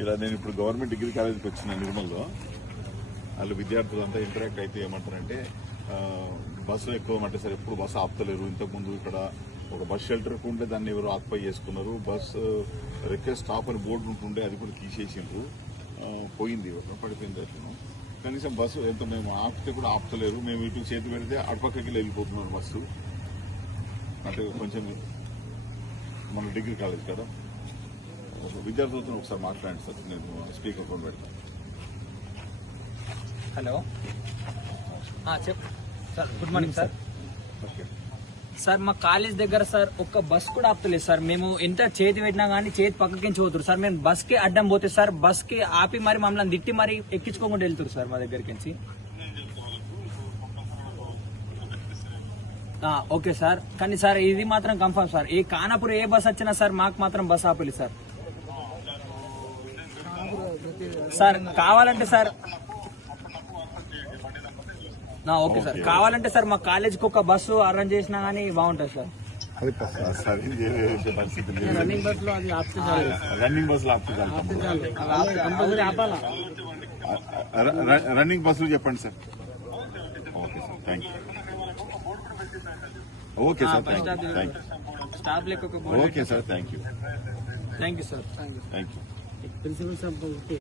ఇలా నేను ఇప్పుడు గవర్నమెంట్ డిగ్రీ కాలేజీకి వచ్చిన నిర్మల్లో వాళ్ళు విద్యార్థులంతా ఇంటరాక్ట్ అయితే ఏమంటారంటే బస్సు ఎక్కువ అంటే సరే ఎప్పుడు బస్సు ఆపుతలేరు. ఇంతకుముందు ఇక్కడ ఒక బస్ షెల్టర్కి ఉంటే దాన్ని ఎవరు ఆక్యుపై చేసుకున్నారు. బస్ రిక్వెస్ట్ స్టాప్ అని బోర్డు ఉంటుండే అది కూడా తీసేసిండ్రు, పోయింది పడిపోయింది. అట్లా కనీసం బస్సు ఎంత మేము ఆపితే కూడా ఆపుతలేరు. మేము ఇటు చేతి పెడితే అటుపక్కకి వెళ్ళిపోతున్నారు బస్సు. అంటే కొంచెం మన డిగ్రీ కాలేజ్ కదా విద్యార్థులతో ఒకసారి మాట్లాడండి సార్. నేను స్పీకర్ ఫోన్ పెడతాను. హలో చెప్పు sir. Good morning sir. Sir మా కాలేజ్ దగ్గర సార్ ఒక్క బస్ కూడా ఆపుతలేదు సార్. మేము ఎంత చేతి పెట్టినా కానీ చేతి పక్కకించి పోతున్నారు సార్. మేము బస్ కి అడ్డం పోతే సార్ బస్ కి ఆపి మరి మమ్మల్ని తిట్టి మరి ఎక్కించుకోకుండా వెళ్తారు సార్ మా దగ్గరికి. ఓకే సార్, కానీ సార్ ఇది మాత్రం కన్ఫర్మ్ సార్. ఈ ఖానాపూర్ ఏ బస్ వచ్చినా సార్ మాకు మాత్రం బస్ ఆపలి సార్. సార్ కావాలంటే సార్ ఓకే సార్, కావాలంటే సార్ మా కాలేజీకి ఒక బస్సు అరేంజ్ చేసినా గానీ బాగుంటుంది సార్. రన్నింగ్ బస్ లో రన్నింగ్ బస్సులు చెప్పండి sir. Okay sir, thank you. Okay sir, thank you. Staff లెక్క okay sir, thank you. Thank you sir. Thank you. Principal sir